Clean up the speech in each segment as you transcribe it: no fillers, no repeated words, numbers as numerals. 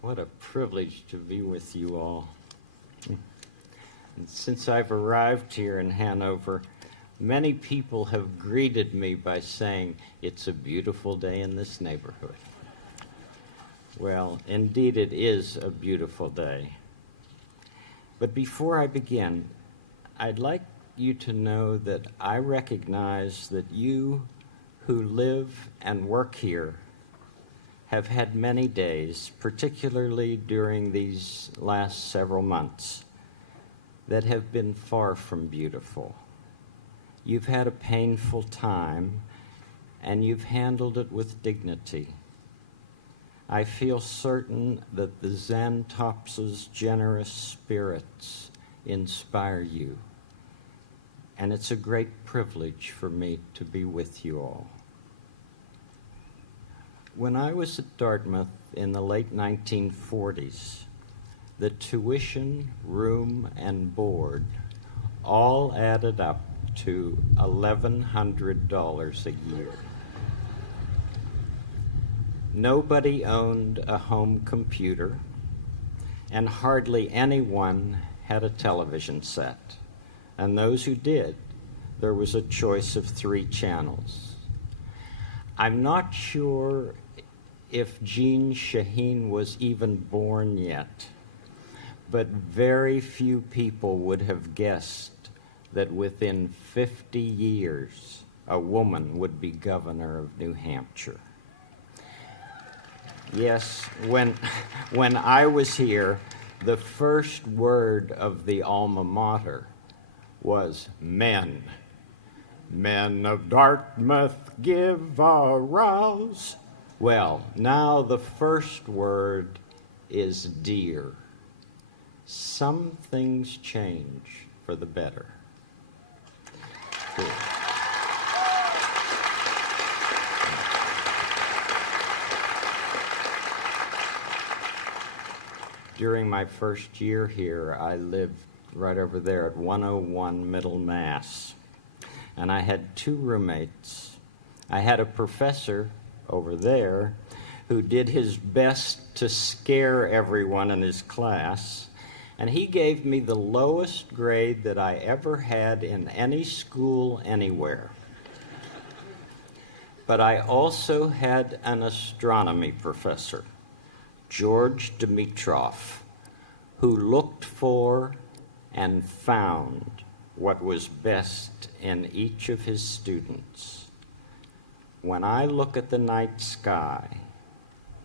What a privilege to be with you all. And since I've arrived here in Hanover, many people have greeted me by saying, "It's a beautiful day in this neighborhood." Well, indeed it is a beautiful day. But before I begin, I'd like you to know that I recognize that you who live and work here have had many days, particularly during these last several months, that have been far from beautiful. You've had a painful time, and you've handled it with dignity. I feel certain that the Zen Tops's generous spirits inspire you, and it's a great privilege for me to be with you all. When I was at Dartmouth in the late 1940s, the tuition, room, and board all added up to $1,100 a year. Nobody owned a home computer, and hardly anyone had a television set. And those who did, there was a choice of 3 channels. I'm not sure if Jean Shaheen was even born yet, but very few people would have guessed that within 50 years, a woman would be governor of New Hampshire. Yes, when I was here, the first word of the alma mater was men. Men of Dartmouth, give a rouse. Well, now the first word is dear. Some things change for the better. Good. During my first year here, I lived right over there at 101 Middle Mass, and I had 2 roommates. I had a professor over there who did his best to scare everyone in his class, and he gave me the lowest grade that I ever had in any school anywhere. But I also had an astronomy professor, George Dimitrov, who looked for and found what was best in each of his students. When I look at the night sky,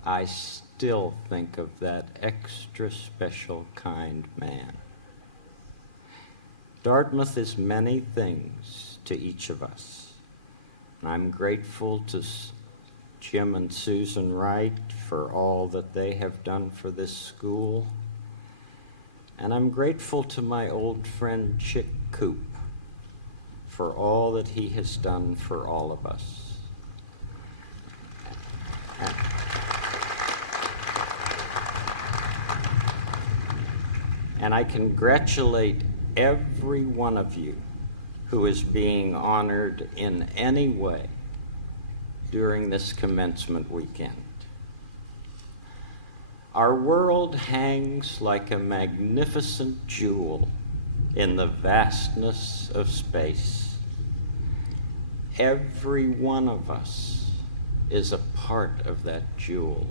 I still think of that extra special kind man. Dartmouth is many things to each of us. I'm grateful to Jim and Susan Wright for all that they have done for this school. And I'm grateful to my old friend Chick Coop for all that he has done for all of us. And I congratulate every one of you who is being honored in any way during this commencement weekend. Our world hangs like a magnificent jewel in the vastness of space. Every one of us is a part of that jewel,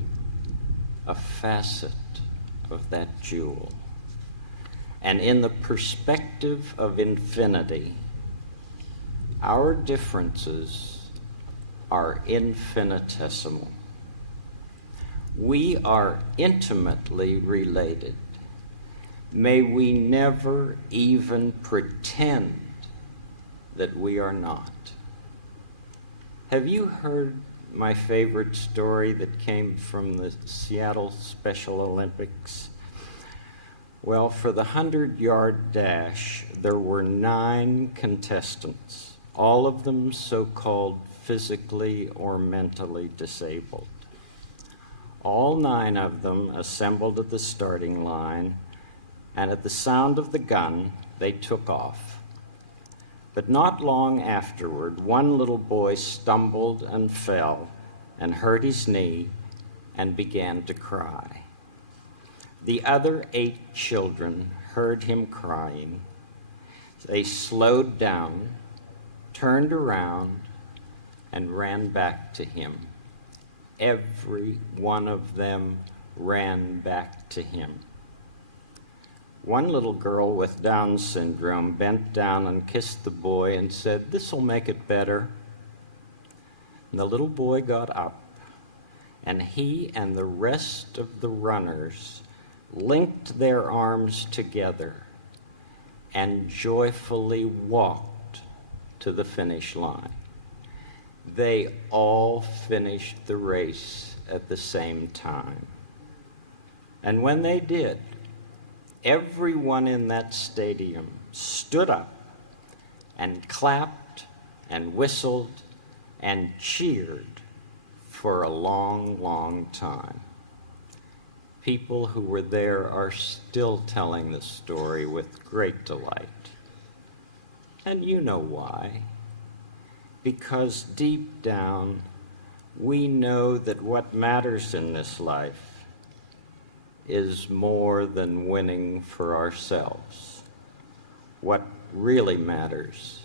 a facet of that jewel. And in the perspective of infinity, our differences are infinitesimal. We are intimately related. May we never even pretend that we are not. Have you heard my favorite story that came from the Seattle Special Olympics? Well, for the 100-yard dash, there were 9 contestants, all of them so-called physically or mentally disabled. All 9 of them assembled at the starting line, and at the sound of the gun, they took off. But not long afterward, one little boy stumbled and fell and hurt his knee and began to cry. The other 8 children heard him crying. They slowed down, turned around, and ran back to him. Every one of them ran back to him. One little girl with Down syndrome bent down and kissed the boy and said, "This'll make it better." And the little boy got up, and he and the rest of the runners linked their arms together and joyfully walked to the finish line. They all finished the race at the same time. And when they did, everyone in that stadium stood up and clapped and whistled and cheered for a long, long time. People who were there are still telling the story with great delight. And you know why. Because deep down, we know that what matters in this life is more than winning for ourselves. What really matters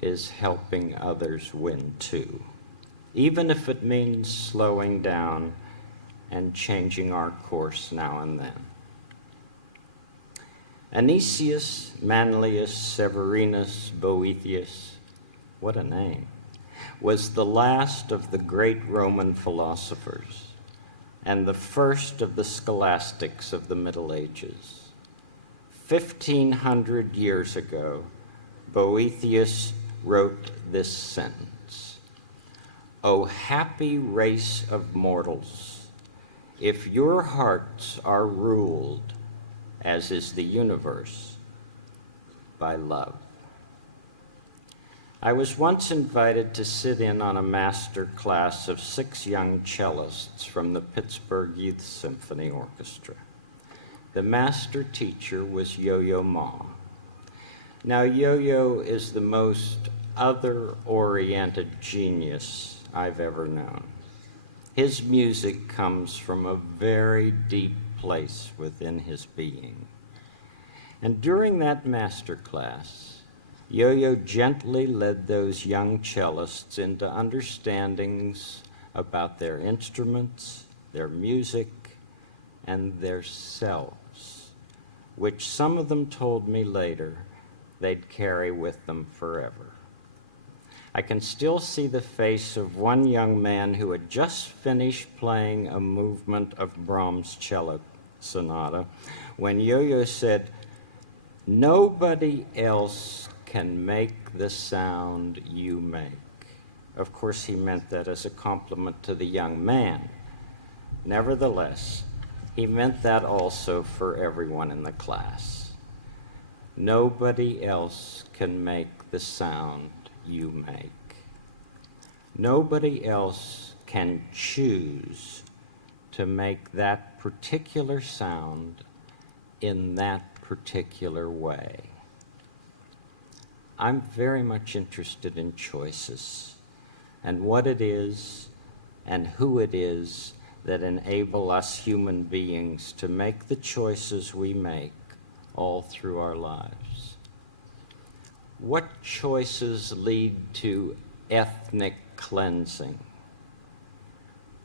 is helping others win too, even if it means slowing down and changing our course now and then. Anicius Manlius Severinus Boethius, what a name, was the last of the great Roman philosophers and the first of the scholastics of the Middle Ages. 1,500 years ago, Boethius wrote this sentence: "O happy race of mortals, if your hearts are ruled, as is the universe, by love." I was once invited to sit in on a master class of 6 young cellists from the Pittsburgh Youth Symphony Orchestra. The master teacher was Yo-Yo Ma. Now, Yo-Yo is the most other-oriented genius I've ever known. His music comes from a very deep place within his being. And during that master class, Yo-Yo gently led those young cellists into understandings about their instruments, their music, and their selves, which some of them told me later they'd carry with them forever. I can still see the face of one young man who had just finished playing a movement of Brahms' cello sonata when Yo-Yo said, "Nobody else can make the sound you make." Of course, he meant that as a compliment to the young man. Nevertheless, he meant that also for everyone in the class. Nobody else can make the sound you make. Nobody else can choose to make that particular sound in that particular way. I'm very much interested in choices and what it is and who it is that enable us human beings to make the choices we make all through our lives. What choices lead to ethnic cleansing?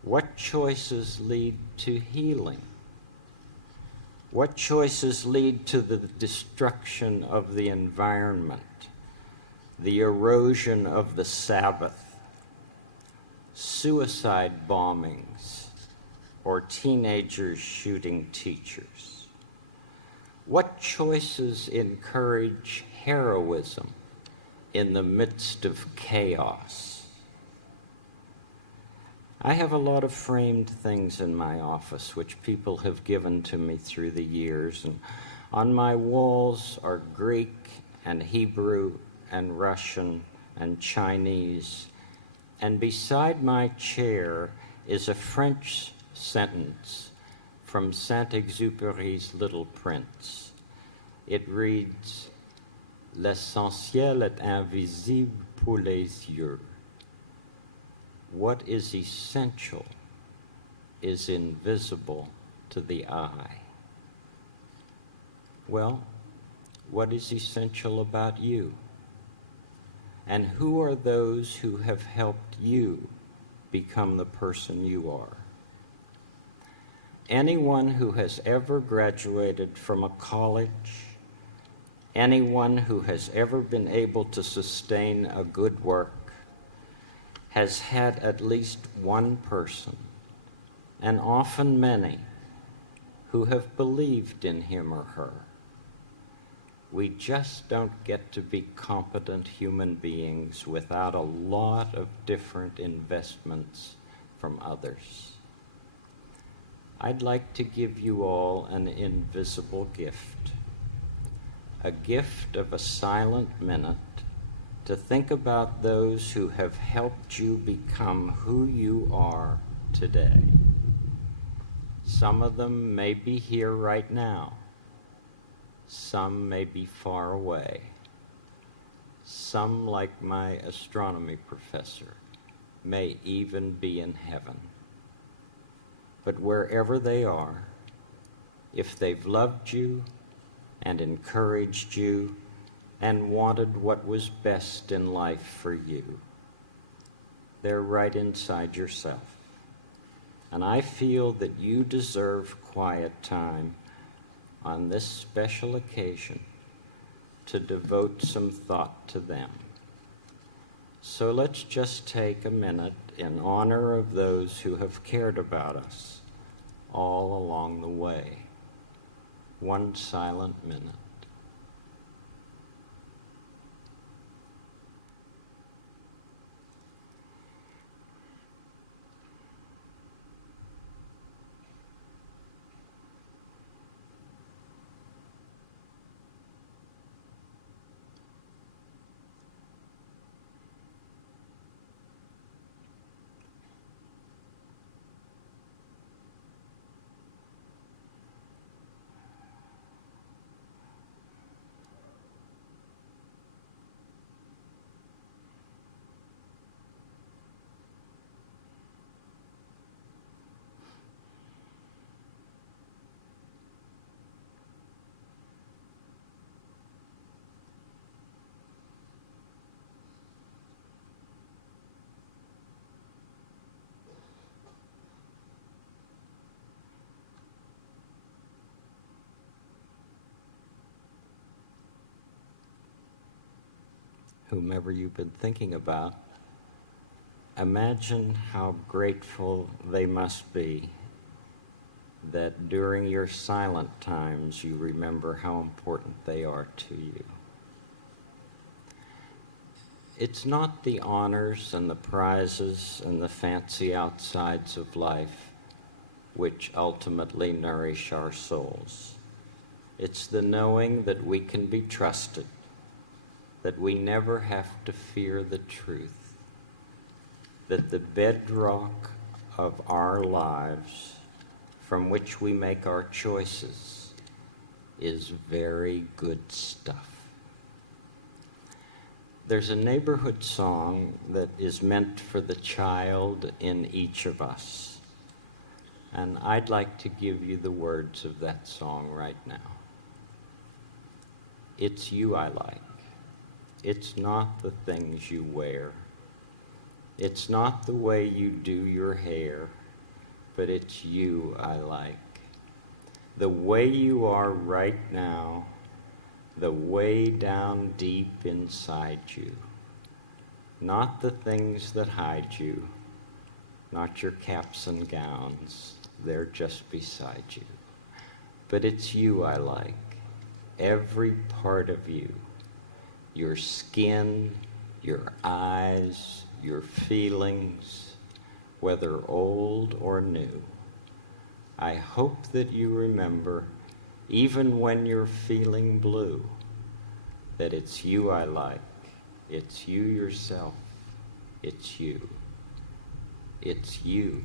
What choices lead to healing? What choices lead to the destruction of the environment, the erosion of the Sabbath, suicide bombings, or teenagers shooting teachers? What choices encourage heroism in the midst of chaos? I have a lot of framed things in my office which people have given to me through the years, and on my walls are Greek and Hebrew and Russian and Chinese, and beside my chair is a French sentence from Saint-Exupéry's Little Prince. It reads, "L'essentiel est invisible pour les yeux." What is essential is invisible to the eye. Well, what is essential about you? And who are those who have helped you become the person you are? Anyone who has ever graduated from a college, anyone who has ever been able to sustain a good work, has had at least one person, and often many, who have believed in him or her. We just don't get to be competent human beings without a lot of different investments from others. I'd like to give you all an invisible gift, a gift of a silent minute to think about those who have helped you become who you are today. Some of them may be here right now. Some may be far away. Some, like my astronomy professor, may even be in heaven. But wherever they are, if they've loved you and encouraged you and wanted what was best in life for you, they're right inside yourself. And I feel that you deserve quiet time on this special occasion to devote some thought to them. So let's just take a minute in honor of those who have cared about us all along the way. One silent minute. Whomever you've been thinking about, imagine how grateful they must be that during your silent times you remember how important they are to you. It's not the honors and the prizes and the fancy outsides of life which ultimately nourish our souls. It's the knowing that we can be trusted, that we never have to fear the truth, that the bedrock of our lives from which we make our choices is very good stuff. There's a neighborhood song that is meant for the child in each of us, and I'd like to give you the words of that song right now. It's you I like. It's not the things you wear. It's not the way you do your hair, but it's you I like. The way you are right now, the way down deep inside you. Not the things that hide you, not your caps and gowns, they're just beside you. But it's you I like, every part of you. Your skin, your eyes, your feelings, whether old or new. I hope that you remember, even when you're feeling blue, that it's you I like, it's you yourself, it's you. It's you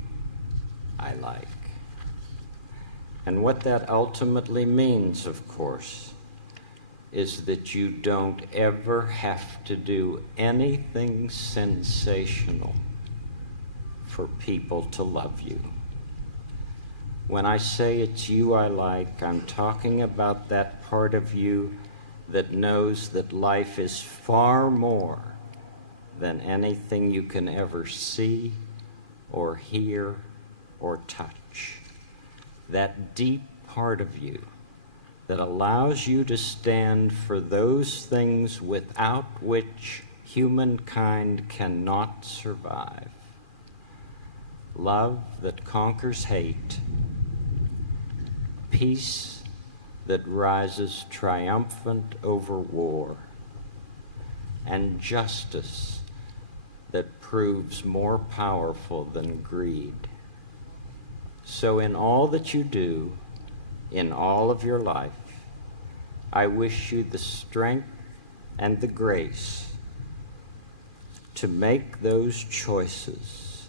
I like. And what that ultimately means, of course, is that you don't ever have to do anything sensational for people to love you. When I say it's you I like, I'm talking about that part of you that knows that life is far more than anything you can ever see or hear or touch. That deep part of you that allows you to stand for those things without which humankind cannot survive. Love that conquers hate, peace that rises triumphant over war, and justice that proves more powerful than greed. So in all that you do, in all of your life, I wish you the strength and the grace to make those choices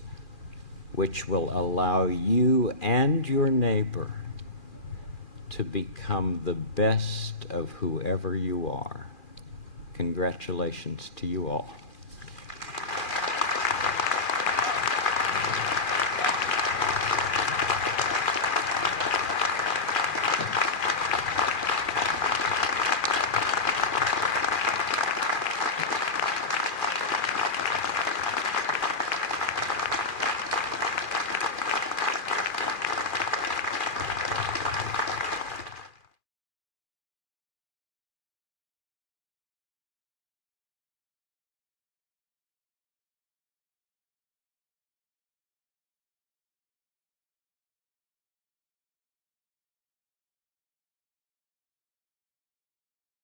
which will allow you and your neighbor to become the best of whoever you are. Congratulations to you all.